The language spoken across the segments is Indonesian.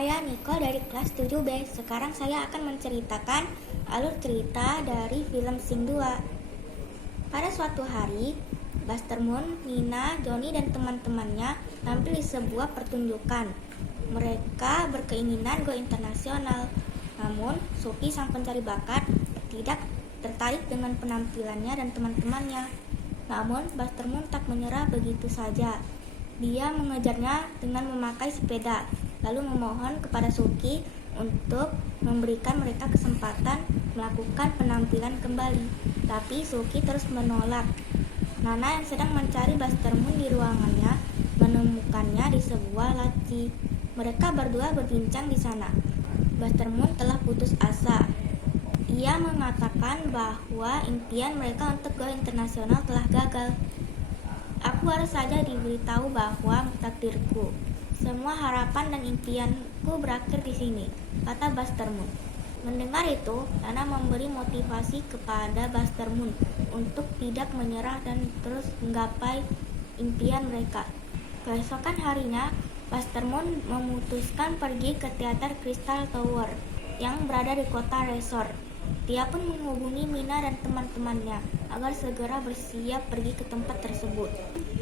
Saya Niko dari kelas 7B. Sekarang saya akan menceritakan alur cerita dari film Sing 2. Pada suatu hari, Buster Moon, Nina, Johnny, dan teman-temannya tampil di sebuah pertunjukan. Mereka berkeinginan go internasional. Namun, Suki sang pencari bakat tidak tertarik dengan penampilannya dan teman-temannya. Namun, Buster Moon tak menyerah begitu saja. Dia mengejarnya dengan memakai sepeda, lalu memohon kepada Suki untuk memberikan mereka kesempatan melakukan penampilan kembali. Tapi Suki terus menolak. Nana yang sedang mencari Buster Moon di ruangannya menemukannya di sebuah laci. Mereka berdua berbincang di sana. Buster Moon telah putus asa. Ia mengatakan bahwa impian mereka untuk go internasional telah gagal. Aku harus saja diberitahu bahwa takdirku, semua harapan dan impianku berakhir di sini, kata Buster Moon. Mendengar itu, Nana memberi motivasi kepada Buster Moon untuk tidak menyerah dan terus menggapai impian mereka. Keesokan harinya, Buster Moon memutuskan pergi ke teater Crystal Tower yang berada di kota Resort. Dia pun menghubungi Mina dan teman-temannya agar segera bersiap pergi ke tempat tersebut.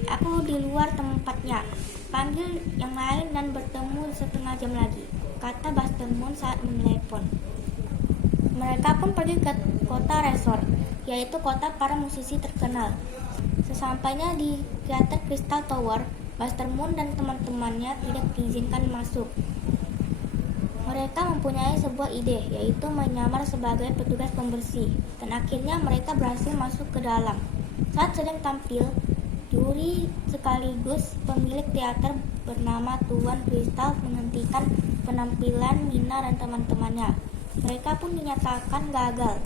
Aku di luar tempatnya, panggil yang lain dan bertemu setengah jam lagi, kata Buster Moon saat menelepon. Mereka pun pergi ke kota Resort, yaitu kota para musisi terkenal. Sesampainya di teater Crystal Tower, Buster Moon dan teman-temannya tidak diizinkan masuk. Mereka mempunyai sebuah ide, yaitu menyamar sebagai petugas pembersih, dan akhirnya mereka berhasil masuk ke dalam. Saat sedang tampil, juri sekaligus pemilik teater bernama Tuan Crystal menghentikan penampilan Mina dan teman-temannya. Mereka pun dinyatakan gagal.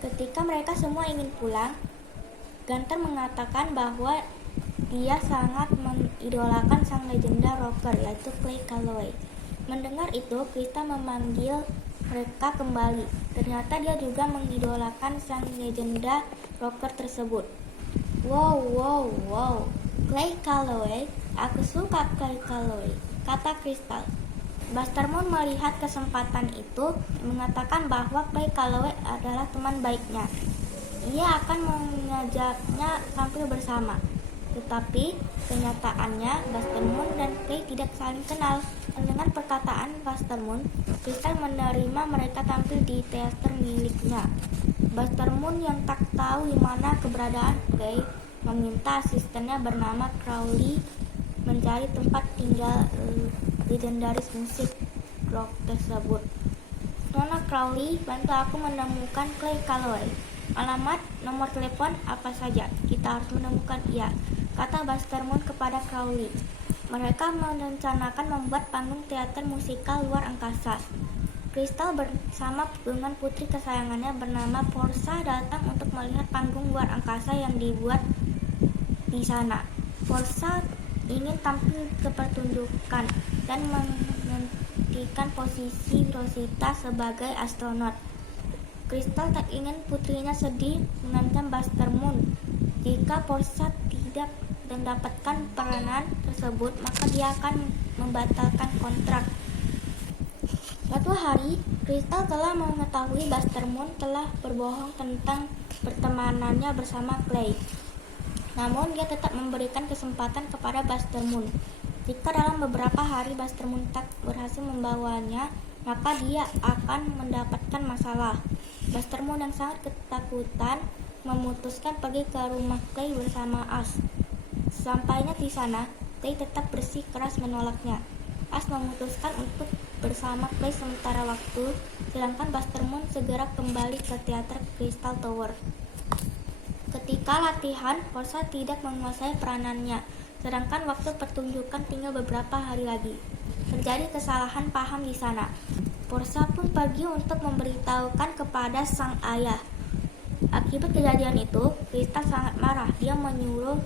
Ketika mereka semua ingin pulang, Gunter mengatakan bahwa dia sangat mengidolakan sang legenda rocker, yaitu Clay Calloway. Mendengar itu, Krista memanggil mereka kembali. Ternyata dia juga mengidolakan sang legenda rocker tersebut. Wow, Clay Calloway, aku suka Clay Calloway, kata Crystal. Buster Moon melihat kesempatan itu mengatakan bahwa Clay Calloway adalah teman baiknya. Ia akan mengajaknya tampil bersama. Tetapi kenyataannya Buster Moon dan Clay tidak saling kenal. Dengan perkataan Buster Moon, Crystal menerima mereka tampil di teater miliknya. Buster Moon yang tak tahu di mana keberadaan Clay meminta asistennya bernama Crowley mencari tempat tinggal legendaris musik rock tersebut. Nona Crowley, bantu aku menemukan Clay Calloway. Alamat, nomor telepon, apa saja. Kita harus menemukan ia, kata Buster Moon kepada Crowley. Mereka merencanakan membuat panggung teater musikal luar angkasa. Crystal bersama dengan putri kesayangannya bernama Portia datang untuk melihat panggung luar angkasa yang dibuat di sana. Portia ingin tampil ke pertunjukan dan menggantikan posisi Rosita sebagai astronot. Crystal tak ingin putrinya sedih, mengancam Buster Moon. Jika Portia tidak mendapatkan peranan tersebut, maka dia akan membatalkan kontrak. Suatu hari, Crystal telah mengetahui Buster Moon telah berbohong tentang pertemanannya bersama Clay. Namun, dia tetap memberikan kesempatan kepada Buster Moon. Jika dalam beberapa hari Buster Moon tak berhasil membawanya, maka dia akan mendapatkan masalah. Buster Moon yang sangat ketakutan memutuskan pergi ke rumah Clay bersama Ash. Sampainya di sana, Clay tetap bersikeras menolaknya. Ash memutuskan untuk bersama Clay sementara waktu, sedangkan Buster Moon segera kembali ke teater Crystal Tower. Ketika latihan, Portia tidak menguasai peranannya, sedangkan waktu pertunjukan tinggal beberapa hari lagi. Terjadi kesalahan paham di sana. Portia pun pergi untuk memberitahukan kepada sang ayah. Akibat kejadian itu, Crystal sangat marah. Dia menyuruh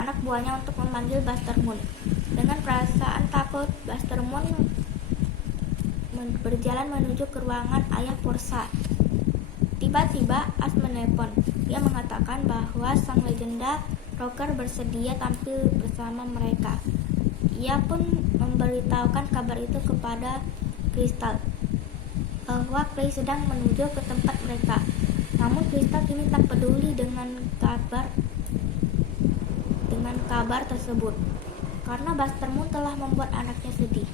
anak buahnya untuk memanggil Buster Moon. Dengan perasaan takut, Buster Moon berjalan menuju ke ruangan ayah Portia. Tiba-tiba Ash menelpon. Dia mengatakan bahwa sang legenda rocker bersedia tampil bersama mereka. Ia pun memberitahukan kabar itu kepada Crystal, bahwa Clay sedang menuju ke tempat mereka. Namun Crystal kini tak peduli dengan kabar tersebut, karena Buster Moon telah membuat anaknya sedih.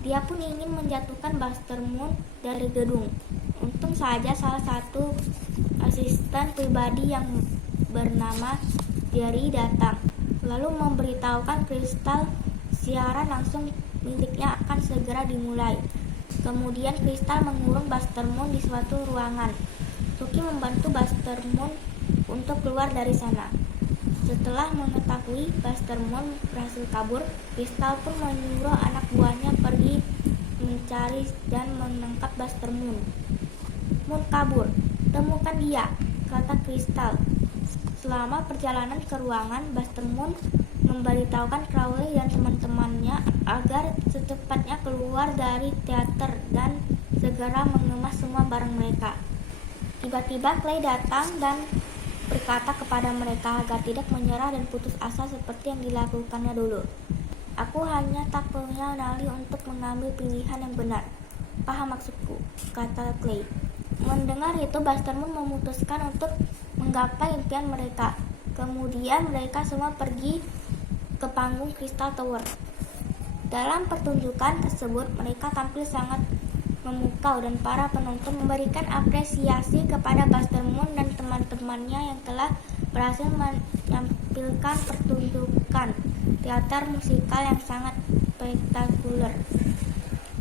Dia pun ingin menjatuhkan Buster Moon dari gedung. Untung saja salah satu asisten pribadi yang bernama Jerry datang, lalu memberitahukan Crystal siaran langsung miliknya akan segera dimulai. Kemudian Crystal mengurung Buster Moon di suatu ruangan. Suki membantu Buster Moon untuk keluar dari sana. Setelah mengetahui Buster Moon berhasil kabur, Crystal pun menyuruh anak buahnya pergi mencari dan menangkap Buster Moon. Moon kabur, temukan dia, kata Crystal. Selama perjalanan ke ruangan, Buster Moon memberitahukan Crowley dan teman-temannya agar secepatnya keluar dari teater dan segera mengemas semua barang mereka. Tiba-tiba Clay datang dan berkata kepada mereka agar tidak menyerah dan putus asa seperti yang dilakukannya dulu. Aku hanya tak punya nyali untuk mengambil pilihan yang benar. Paham maksudku, kata Clay. Mendengar itu, Buster Moon memutuskan untuk menggapai impian mereka. Kemudian mereka semua pergi ke panggung Crystal Tower. Dalam pertunjukan tersebut, mereka tampil sangat memukau dan para penonton memberikan apresiasi kepada Buster Moon dan teman-temannya yang telah berhasil menampilkan pertunjukan teater musikal yang sangat spektakuler.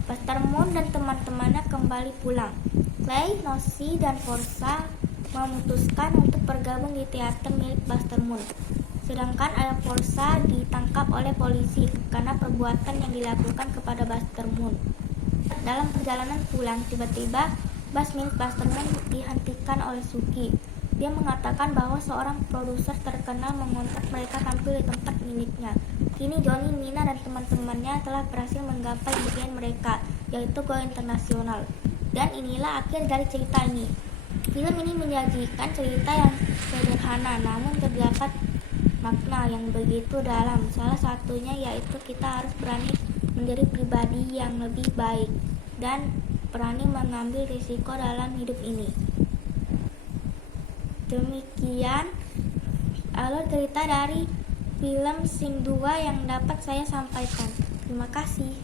Buster Moon dan teman-temannya kembali pulang. Clay, Nosy, dan Forza memutuskan untuk bergabung di teater milik Buster Moon. Sedangkan ayah Forza ditangkap oleh polisi karena perbuatan yang dilakukan kepada Buster Moon. Dalam perjalanan pulang, tiba-tiba bus milik Buster Moon dihentikan oleh Suki. Dia mengatakan bahwa seorang produser terkenal mengontrak mereka tampil di tempat miliknya. Kini Johnny, Nina, dan teman-temannya telah berhasil menggapai impian mereka, yaitu go internasional. Dan inilah akhir dari cerita ini. Film ini menyajikan cerita yang sederhana, namun terdapat makna yang begitu dalam. Salah satunya yaitu kita harus berani menjadi pribadi yang lebih baik dan berani mengambil risiko dalam hidup ini. Demikian alur cerita dari film Sing 2 yang dapat saya sampaikan. Terima kasih.